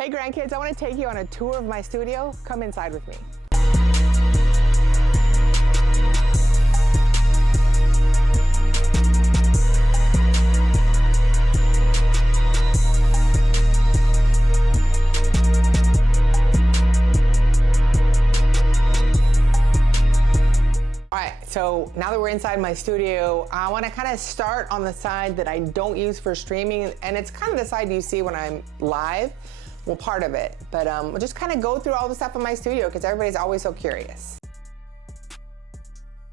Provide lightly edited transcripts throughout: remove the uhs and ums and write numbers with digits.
Hey grandkids, I want to take you on a tour of my studio. Come inside with me. So now that we're inside my studio, I want to kind of start on the side that I don't use for streaming, and it's kind of the side you see when I'm live. Well, part of it, but we'll just kind of go through all the stuff in my studio because everybody's always so curious.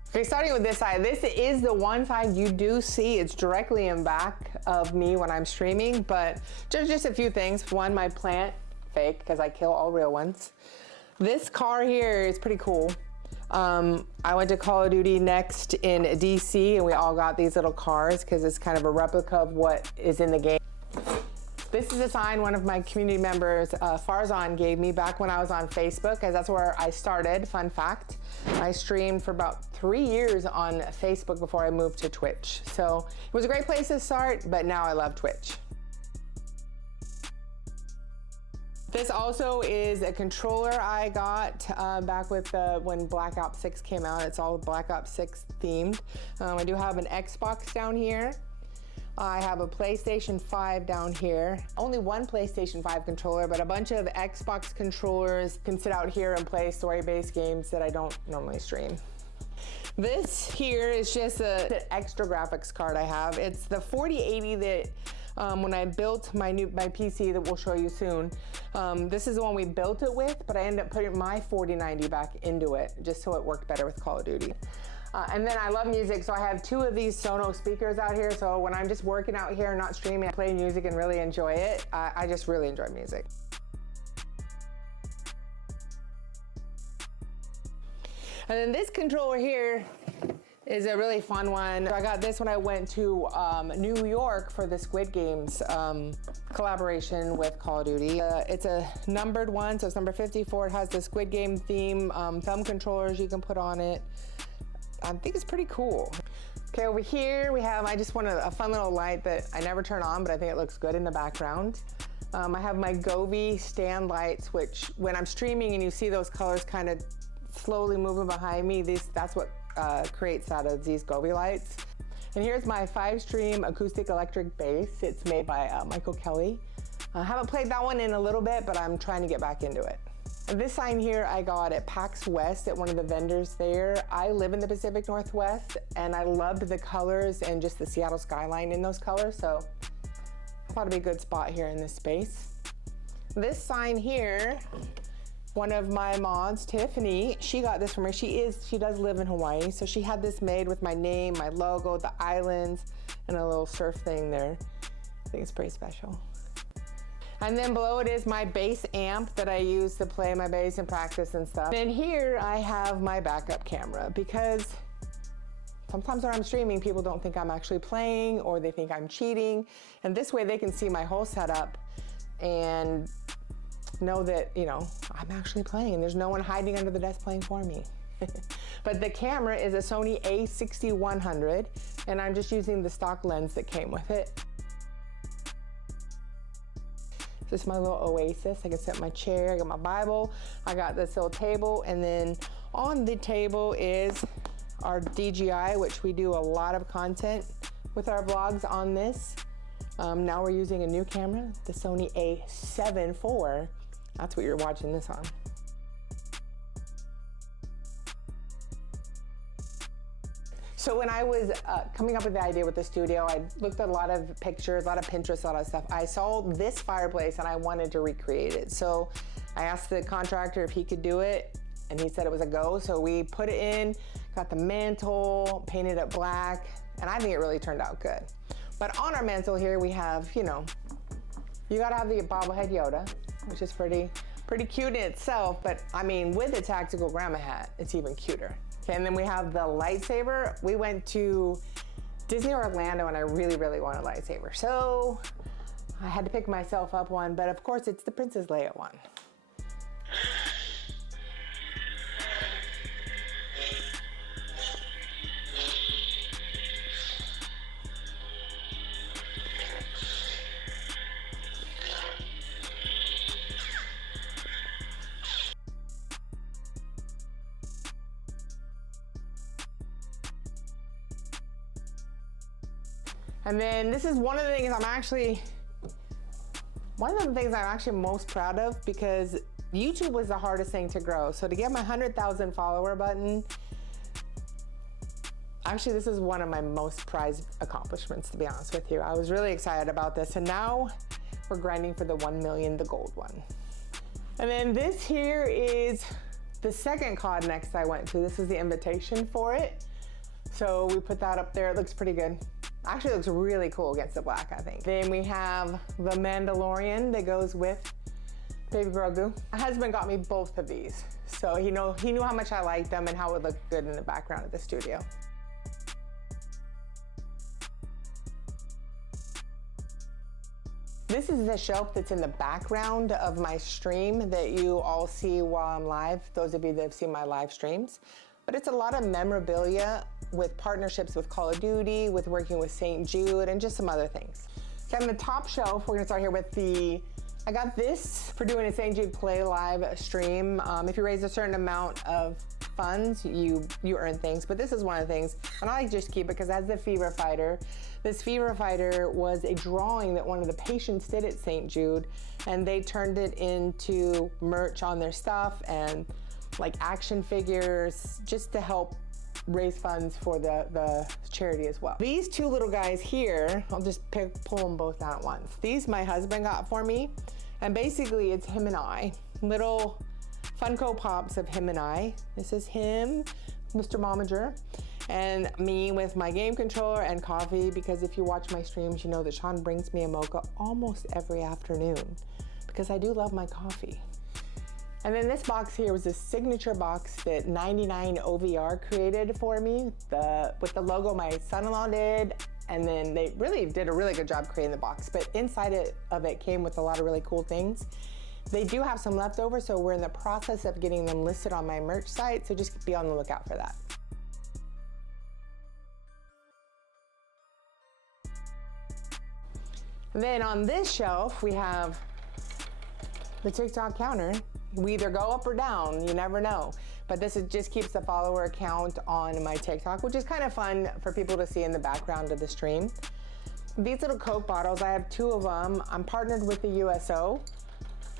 Okay, starting with this side, this is the one side you do see. It's directly in back of me when I'm streaming, but just a few things. One, my plant, fake, because I kill all real ones. This car here is pretty cool. I went to Call of Duty Next in DC, and we all got these little cars because it's kind of a replica of what is in the game. This is a sign one of my community members, Farzan, gave me back when I was on Facebook, because that's where I started. Fun fact, I streamed for about 3 years on Facebook before I moved to Twitch. So it was a great place to start, but now I love Twitch. This also is a controller I got back with when Black Ops 6 came out. It's all Black Ops 6 themed. I do have an Xbox down here. I have a PlayStation 5 down here. Only one PlayStation 5 controller, but a bunch of Xbox controllers can sit out here and play story-based games that I don't normally stream. This here is just an extra graphics card I have. It's the 4080 that when I built my PC that we'll show you soon, this is the one we built it with, but I ended up putting my 4090 back into it just so it worked better with Call of Duty. And then I love music, so I have 2 of these Sonos speakers out here, so when I'm just working out here and not streaming, I play music and really enjoy it. I just really enjoy music. And then this controller here is a really fun one. I got this when I went to New York for the Squid Games collaboration with Call of Duty. It's a numbered one, so it's number 54. It has the Squid Game theme, thumb controllers you can put on it. I think it's pretty cool. Okay, over here we have, I just want a fun little light that I never turn on, but I think it looks good in the background. I have my Govee stand lights, which when I'm streaming and you see those colors kind of slowly moving behind me, that's what creates out of these Govee lights. And here's my 5-stream acoustic electric bass. It's made by Michael Kelly. I haven't played that one in a little bit, but I'm trying to get back into it. This sign here I got at PAX West at one of the vendors there. I live in the Pacific Northwest, and I loved the colors and just the Seattle skyline in those colors, so I thought it'd be a good spot here in this space. This sign here, one of my mods, Tiffany, she got this from her. She does live in Hawaii, so she had this made with my name, my logo, the islands, and a little surf thing there. I think it's pretty special. And then below it is my bass amp that I use to play my bass and practice and stuff. And here I have my backup camera, because sometimes when I'm streaming, people don't think I'm actually playing, or they think I'm cheating. And this way they can see my whole setup and know that, you know, I'm actually playing and there's no one hiding under the desk playing for me. But the camera is a Sony a6100, and I'm just using the stock lens that came with it. This is my little oasis. I can sit in my chair, I got my Bible, I got this little table, and then on the table is our DJI, which we do a lot of content with our vlogs on this. Now we're using a new camera, the Sony a7 IV. That's what you're watching this on. So when I was coming up with the idea with the studio, I looked at a lot of pictures, a lot of Pinterest, a lot of stuff. I saw this fireplace and I wanted to recreate it. So I asked the contractor if he could do it, and he said it was a go. So we put it in, got the mantle, painted it black, and I think it really turned out good. But on our mantle here we have, you know, you gotta have the bobblehead Yoda, which is pretty cute in itself, but I mean, with a tactical Gramma hat, it's even cuter. Okay, and then we have the lightsaber. We went to Disney Orlando and I really, really want a lightsaber. So I had to pick myself up one, but of course it's the Princess Leia one. And then this is one of the things I'm actually most proud of, because YouTube was the hardest thing to grow. So to get my 100,000 follower button, actually this is one of my most prized accomplishments, to be honest with you. I was really excited about this, and now we're grinding for the 1 million, the gold one. And then this here is the second COD Next I went to. This is the invitation for it. So we put that up there. It looks pretty good. Actually, it looks really cool against the black, I think. Then we have the Mandalorian that goes with Baby Grogu. My husband got me both of these. So he knew how much I liked them and how it would look good in the background of the studio. This is the shelf that's in the background of my stream that you all see while I'm live, those of you that have seen my live streams. But it's a lot of memorabilia with partnerships with Call of Duty, with working with St. Jude, and just some other things. Okay, on the top shelf, we're gonna start here with I got this for doing a St. Jude Play Live stream. If you raise a certain amount of funds, you earn things, but this is one of the things, and I like to just keep it because it has the Fever Fighter. This Fever Fighter was a drawing that one of the patients did at St. Jude, and they turned it into merch on their stuff and like action figures, just to help raise funds for the charity as well. These two little guys here, I'll just pull them both out at once. These my husband got for me, and basically it's him and I. Little Funko Pops of him and I. This is him, Mr. Momager, and me with my game controller and coffee, because if you watch my streams, you know that Sean brings me a mocha almost every afternoon, because I do love my coffee. And then this box here was a signature box that 99 OVR created for me, with the logo my son-in-law did, and then they really did a really good job creating the box. But inside of it came with a lot of really cool things. They do have some leftover, so we're in the process of getting them listed on my merch site, so just be on the lookout for that. And then on this shelf, we have the TikTok counter. We either go up or down, you never know. But this just keeps the follower account on my TikTok, which is kind of fun for people to see in the background of the stream. These little Coke bottles, I have 2 of them. I'm partnered with the USO,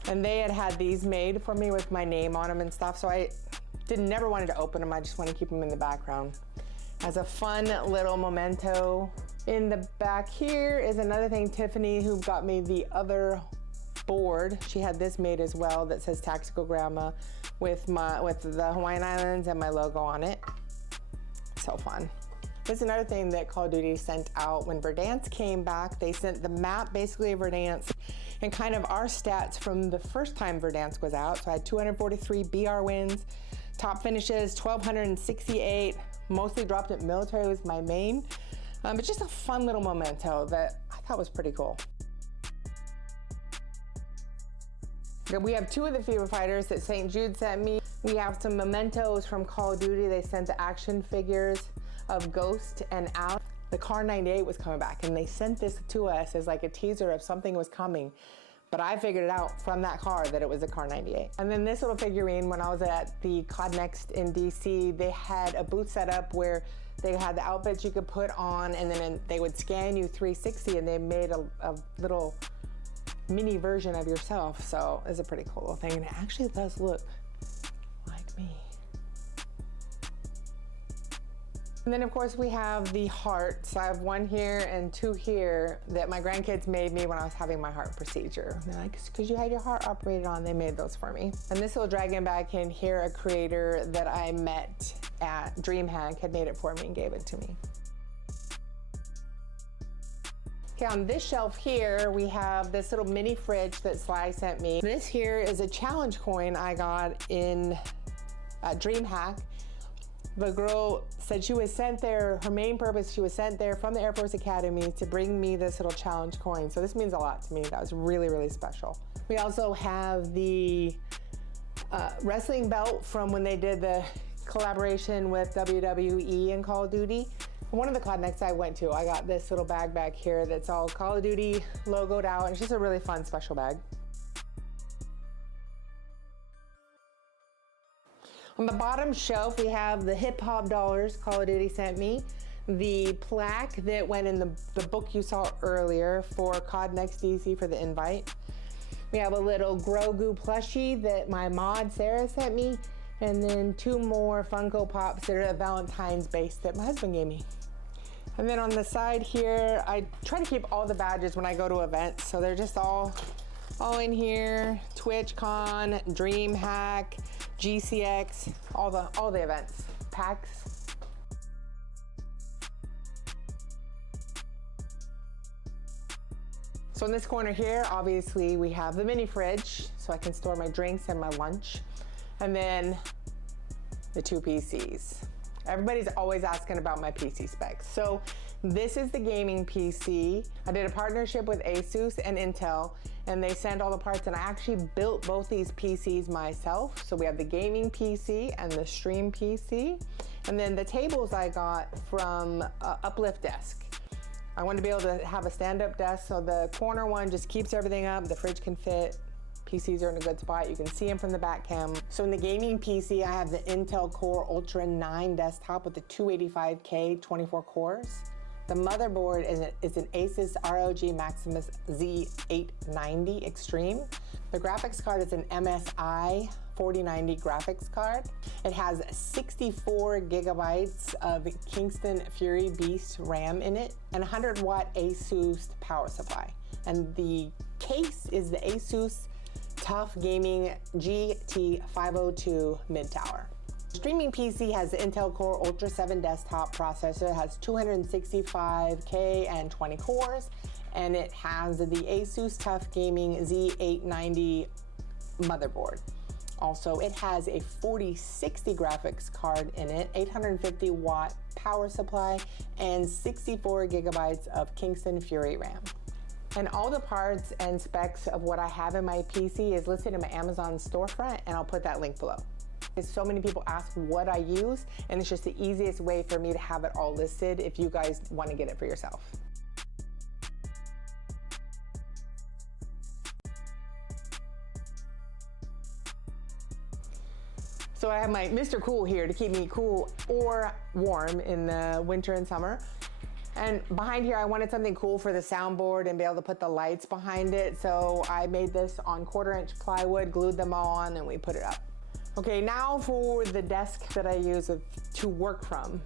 and they had these made for me with my name on them and stuff, so I never wanted to open them. I just want to keep them in the background as a fun little memento. In the back here is another thing, Tiffany, who got me the other board. She had this made as well that says Tactical Gramma with the Hawaiian Islands and my logo on it. So fun. This is another thing that Call of Duty sent out when Verdansk came back. They sent the map basically of Verdansk and kind of our stats from the first time Verdansk was out. So I had 243 BR wins, top finishes 1,268, mostly dropped at military was my main. But just a fun little memento that I thought was pretty cool. We have 2 of the Fever Fighters that St. Jude sent me. We have some mementos from Call of Duty. They sent the action figures of Ghost and Al. The Car 98 was coming back, and they sent this to us as like a teaser of something was coming. But I figured it out from that car that it was a Car 98. And then this little figurine, when I was at the COD Next in DC, they had a booth set up where they had the outfits you could put on, and then they would scan you 360, and they made a little mini version of yourself. So it's a pretty cool little thing, and it actually does look like me. And then of course we have the hearts. I have 1 here and 2 here that my grandkids made me when I was having my heart procedure. They're like, because you had your heart operated on, they made those for me. And this little dragon back in here, a creator that I met at DreamHack had made it for me and gave it to me. Okay, on this shelf here, we have this little mini fridge that Sly sent me. This here is a challenge coin I got in DreamHack. The girl said she was sent there, her main purpose, she was sent there from the Air Force Academy to bring me this little challenge coin. So this means a lot to me. That was really, really special. We also have the wrestling belt from when they did the collaboration with WWE and Call of Duty. One of the COD Next I went to, I got this little bag back here that's all Call of Duty logoed out, and it's just a really fun special bag. On the bottom shelf, we have the hip hop dollars Call of Duty sent me. the plaque that went in the book you saw earlier for COD Next DC for the invite. We have a little Grogu plushie that my mod Sarah sent me, and then 2 more Funko Pops that are Valentine's based that my husband gave me. And then on the side here, I try to keep all the badges when I go to events, so they're just all in here. TwitchCon, DreamHack, GCX, all the events, PAX. So in this corner here, obviously we have the mini fridge, so I can store my drinks and my lunch. And then the 2 PCs. Everybody's always asking about my PC specs. So this is the gaming PC. I did a partnership with Asus and Intel, and they sent all the parts, and I actually built both these PCs myself. So we have the gaming PC and the stream PC. And then the tables I got from Uplift Desk. I wanted to be able to have a stand-up desk, so the corner one just keeps everything up. The fridge can fit. PCs are in a good spot. You can see them from the back cam. So in the gaming PC, I have the Intel Core Ultra 9 desktop with the 285K 24 cores. The motherboard is an Asus ROG Maximus Z890 Extreme. The graphics card is an MSI 4090 graphics card. It has 64 gigabytes of Kingston Fury Beast RAM in it and 100 watt Asus power supply. And the case is the Asus Tough Gaming GT502 mid-tower. Streaming PC has the Intel Core Ultra 7 desktop processor. It has 265K and 20 cores, and it has the Asus Tough Gaming Z890 motherboard. Also, it has a 4060 graphics card in it, 850 watt power supply, and 64 gigabytes of Kingston Fury RAM. And all the parts and specs of what I have in my PC is listed in my Amazon storefront, and I'll put that link below. So many people ask what I use, and it's just the easiest way for me to have it all listed if you guys want to get it for yourself. So I have my Mr. Cool here to keep me cool or warm in the winter and summer. And behind here, I wanted something cool for the soundboard and be able to put the lights behind it. So I made this on 1/4-inch plywood, glued them all on, and we put it up. Okay, now for the desk that I use to work from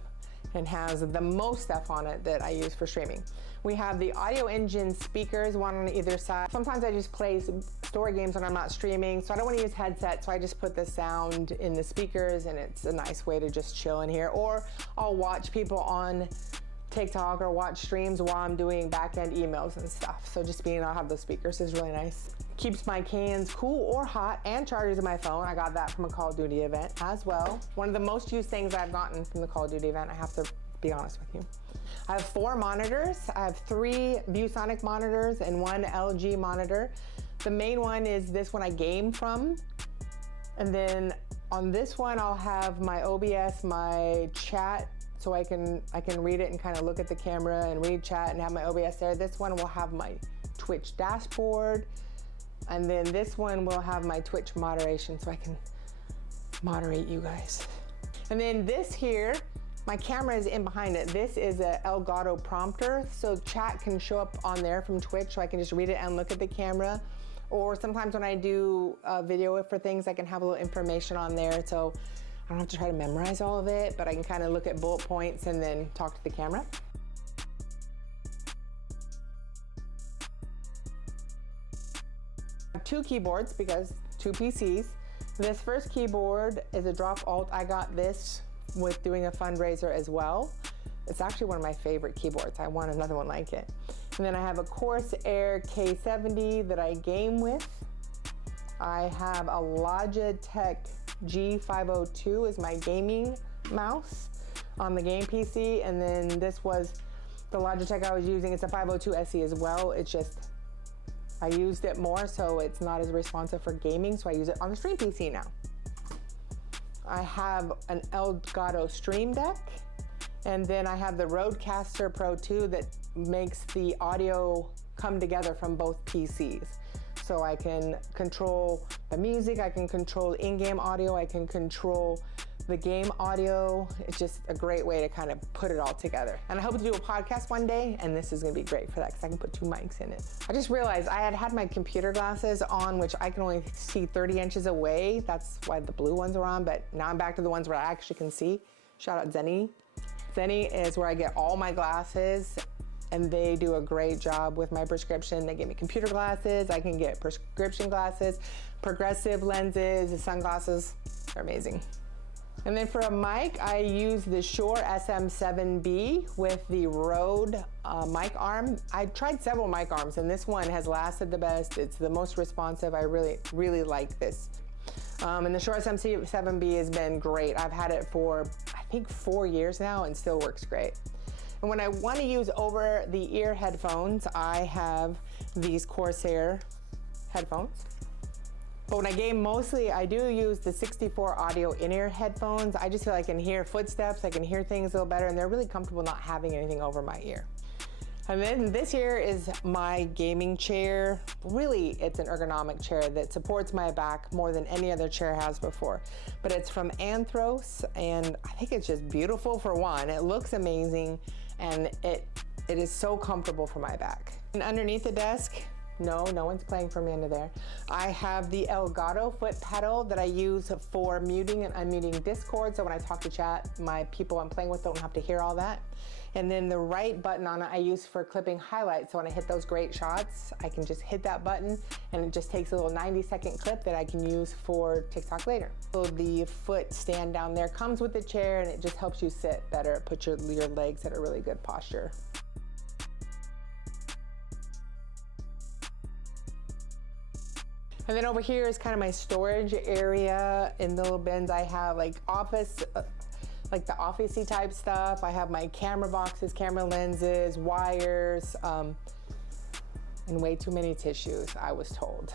and has the most stuff on it that I use for streaming. We have the Audio Engine speakers, one on either side. Sometimes I just play story games when I'm not streaming, so I don't want to use headsets, so I just put the sound in the speakers, and it's a nice way to just chill in here. Or I'll watch people on TikTok or watch streams while I'm doing back-end emails and stuff. So just being able to have those speakers is really nice. Keeps my cans cool or hot, and charges my phone. I got that from a Call of Duty event as well. One of the most used things I've gotten from the Call of Duty event, I have to be honest with you. I have 4 monitors. I have 3 ViewSonic monitors and 1 LG monitor. The main one is this one I game from. And then on this one, I'll have my OBS, my chat, so I can read it and kind of look at the camera and read chat and have my OBS there. This one will have my Twitch dashboard. And then this one will have my Twitch moderation, so I can moderate you guys. And then this here, my camera is in behind it. This is a Elgato prompter, so chat can show up on there from Twitch, so I can just read it and look at the camera. Or sometimes when I do a video for things, I can have a little information on there, so I don't have to try to memorize all of it, but I can kind of look at bullet points and then talk to the camera. I have 2 keyboards because 2 PCs. This first keyboard is a drop alt. I got this with doing a fundraiser as well. It's actually one of my favorite keyboards. I want another one like it. And then I have a Corsair K70 that I game with. I have a Logitech G502 is my gaming mouse on the game PC. And then this was the Logitech I was using. It's a 502 SE as well. It's just, I used it more, so it's not as responsive for gaming, so I use it on the stream PC now. I have an Elgato Stream Deck, and then I have the Rodecaster Pro 2 that makes the audio come together from both PCs. So I can control the music, I can control in-game audio, I can control the game audio. It's just a great way to kind of put it all together. And I hope to do a podcast one day, and this is gonna be great for that because I can put 2 mics in it. I just realized I had my computer glasses on, which I can only see 30 inches away. That's why the blue ones are on, but now I'm back to the ones where I actually can see. Shout out Zenny. Zenny is where I get all my glasses, and they do a great job with my prescription. They give me computer glasses, I can get prescription glasses, progressive lenses, sunglasses. They're amazing. And then for a mic, I use the Shure SM7B with the Rode mic arm. I tried several mic arms, and this one has lasted the best. It's the most responsive. I really like this. And the Shure SM7B has been great. I've had it for, I think, 4 years now and still works great. And when I want to use over-the-ear headphones, I have these Corsair headphones. But when I game mostly, I do use the 64 audio in-ear headphones. I just feel I can hear footsteps, I can hear things a little better, and they're really comfortable not having anything over my ear. And then this here is my gaming chair. Really, it's an ergonomic chair that supports my back more than any other chair has before. But it's from Anthros, and I think it's just beautiful for one. It looks amazing, and it is so comfortable for my back. And underneath the desk, no one's playing for me under there, I have the Elgato foot pedal that I use for muting and unmuting Discord. So when I talk to chat, my people I'm playing with don't have to hear all that. And then the right button on it I use for clipping highlights. So when I hit those great shots, I can just hit that button and it just takes a little 90-second clip that I can use for TikTok later. So the foot stand down there comes with the chair, and it just helps you sit better. It puts your legs at a really good posture. And then over here is kind of my storage area. In the little bins I have like like the office-y type stuff. I have my camera boxes, camera lenses, wires, and way too many tissues, I was told.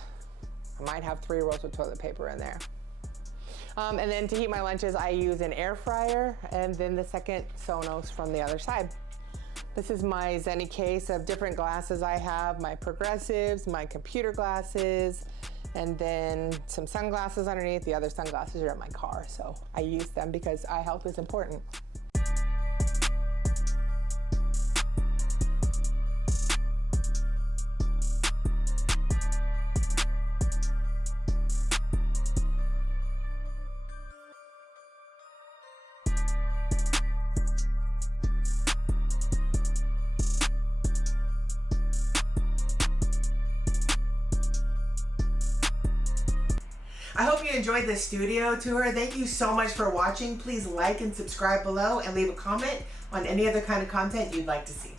I might have 3 rolls of toilet paper in there. And then to heat my lunches, I use an air fryer, and then the second Sonos from the other side. This is my Zenny case of different glasses I have, my progressives, my computer glasses, and then some sunglasses underneath. The other sunglasses are in my car, so I use them because eye health is important. I hope you enjoyed this studio tour. Thank you so much for watching. Please like and subscribe below and leave a comment on any other kind of content you'd like to see.